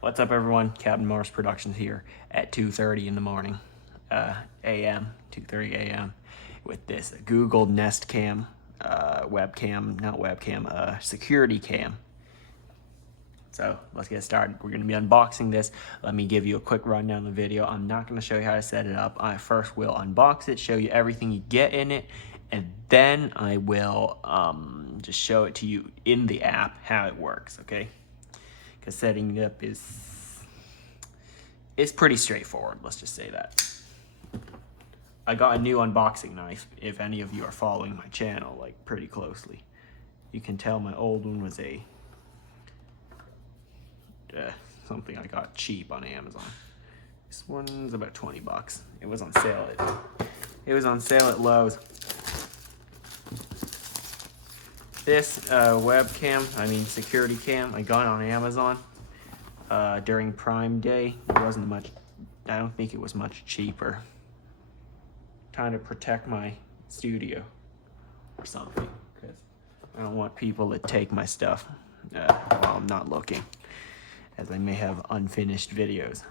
What's up, everyone? Captain Mars Productions here at 2:30 in the morning, a.m., 2:30 a.m. with this Google Nest Cam, security cam. So let's get started. We're going to be unboxing this. Let me give you a quick rundown of the video. I'm not going to show you how to set it up. I first will unbox it, show you everything you get in it, and then I will just show it to you in the app how it works, okay? Because setting it up is pretty straightforward, let's just say that. I got a new unboxing knife, if any of you are following my channel like pretty closely. You can tell my old one was a something I got cheap on Amazon. This one's about 20 bucks. It was on sale at Lowe's. This security cam, I got on Amazon during Prime Day. It wasn't much, I don't think it was much cheaper. Trying to protect my studio or something, because I don't want people to take my stuff while I'm not looking, as I may have unfinished videos.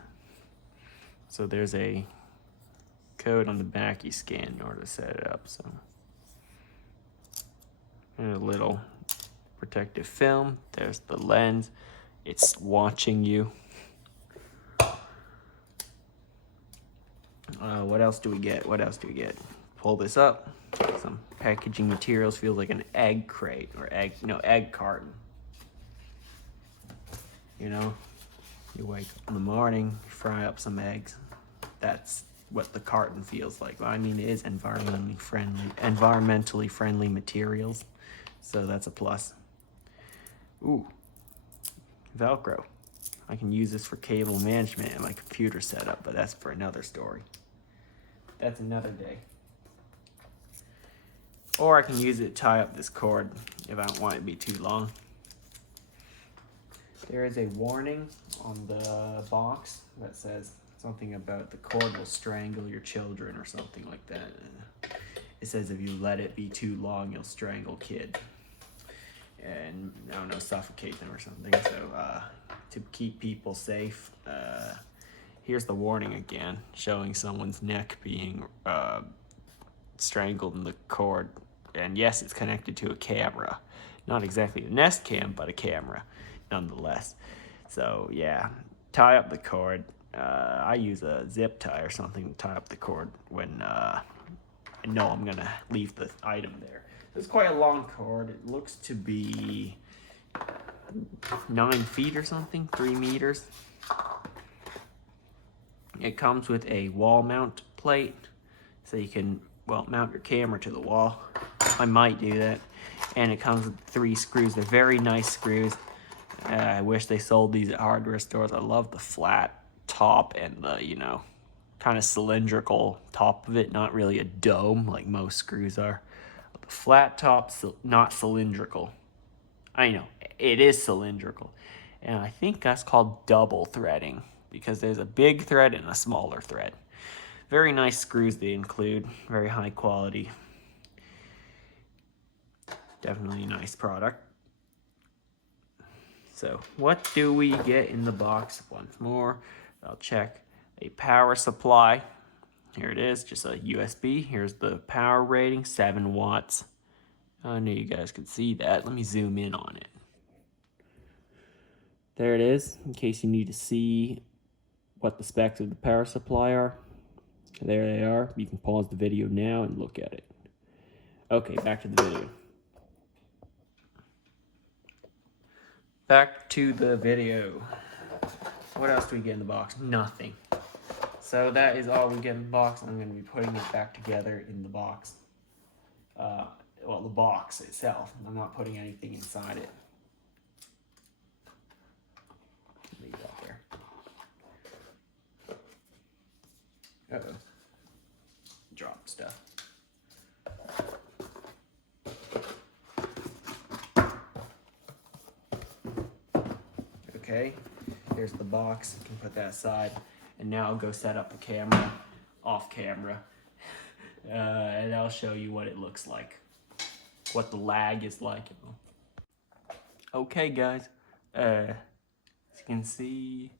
So there's a code on the back you scan in order to set it up. So, and a little protective film. There's the lens. It's watching you. What else do we get? Pull this up. Some packaging materials. Feels like an egg crate or egg carton. You know, you wake up in the morning, fry up some eggs. That's what the carton feels like. Well, I mean, it is environmentally friendly materials, so that's a plus. Ooh, Velcro. I can use this for cable management and my computer setup, but that's for another story. That's another day. Or I can use it to tie up this cord if I don't want it to be too long. There is a warning on the box that says something about the cord will strangle your children or something like that. It says if you let it be too long, you'll strangle kid. And, I don't know, suffocate them or something. So, to keep people safe, here's the warning again, showing someone's neck being strangled in the cord. And yes, it's connected to a camera. Not exactly a Nest Cam, but a camera, nonetheless. So, yeah, tie up the cord. I use a zip tie or something to tie up the cord when I know I'm going to leave the item there. It's quite a long cord. It looks to be 9 feet or something, 3 meters. It comes with a wall mount plate, so you can, mount your camera to the wall. I might do that. And it comes with 3 screws. They're very nice screws. I wish they sold these at hardware stores. I love the flat top and the, kind of cylindrical top of it. Not really a dome like most screws are. The flat top, not cylindrical. I know, it is cylindrical. And I think that's called double threading, because there's a big thread and a smaller thread. Very nice screws they include, very high quality. Definitely a nice product. So what do we get in the box? Once more, I'll check. A power supply. Here it is, just a USB. Here's the power rating, 7 watts. I knew you guys could see that. Let me zoom in on it. There it is, in case you need to see what the specs of the power supply are. There they are. You can pause the video now and look at it. Okay, back to the video. What else do we get in the box? Nothing. So that is all we get in the box. I'm going to be putting it back together in the box. The box itself. I'm not putting anything inside it. Leave that there. Uh-oh. Dropped stuff. Okay, here's the box. You can put that aside. And now I'll go set up the camera off camera. And I'll show you what it looks like. What the lag is like. Okay, guys. As you can see,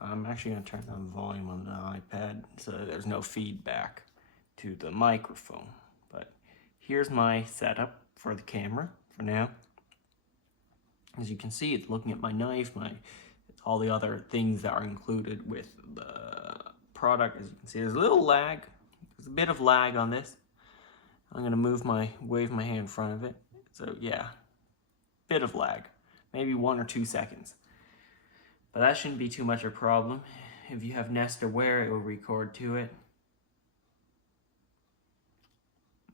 I'm actually going to turn down the volume on the iPad so that there's no feedback to the microphone. But here's my setup for the camera for now. As you can see, it's looking at my knife, all the other things that are included with the product. As you can see, there's a little lag. There's a bit of lag on this. I'm going to wave my hand in front of it. So yeah, bit of lag, maybe 1 or 2 seconds. But that shouldn't be too much of a problem. If you have Nest Aware, it will record to it.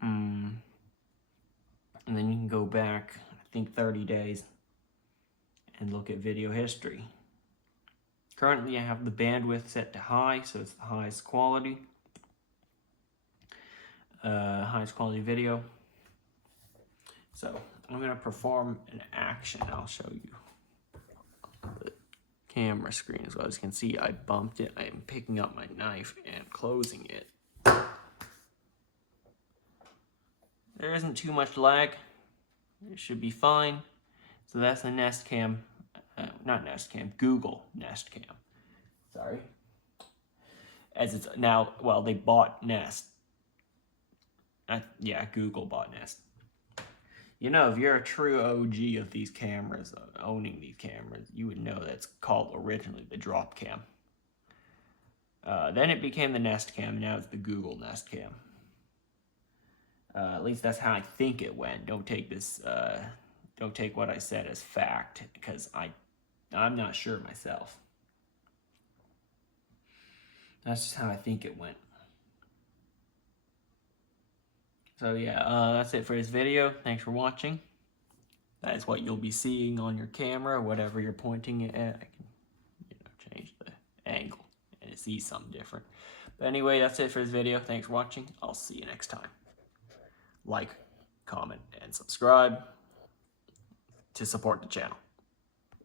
And then you can go back, I think 30 days, and look at video history. Currently I have the bandwidth set to high, so it's the highest quality. Highest quality video. So I'm going to perform an action. I'll show you the camera screen as well. As you can see, I bumped it. I am picking up my knife and closing it. There isn't too much lag. It should be fine. So that's the Nest Cam. Not Nest Cam, Google Nest Cam. Sorry. As it's now, well, they bought Nest. Yeah, Google bought Nest. You know, if you're a true OG of these cameras, owning these cameras, you would know that's called originally the Drop Cam. Then it became the Nest Cam, now it's the Google Nest Cam. At least that's how I think it went. Don't take what I said as fact, because I'm not sure myself. That's just how I think it went. So yeah, that's it for this video. Thanks for watching. That is what you'll be seeing on your camera, whatever you're pointing it at. I can, change the angle and see something different. But anyway, that's it for this video. Thanks for watching. I'll see you next time. Like, comment, and subscribe to support the channel.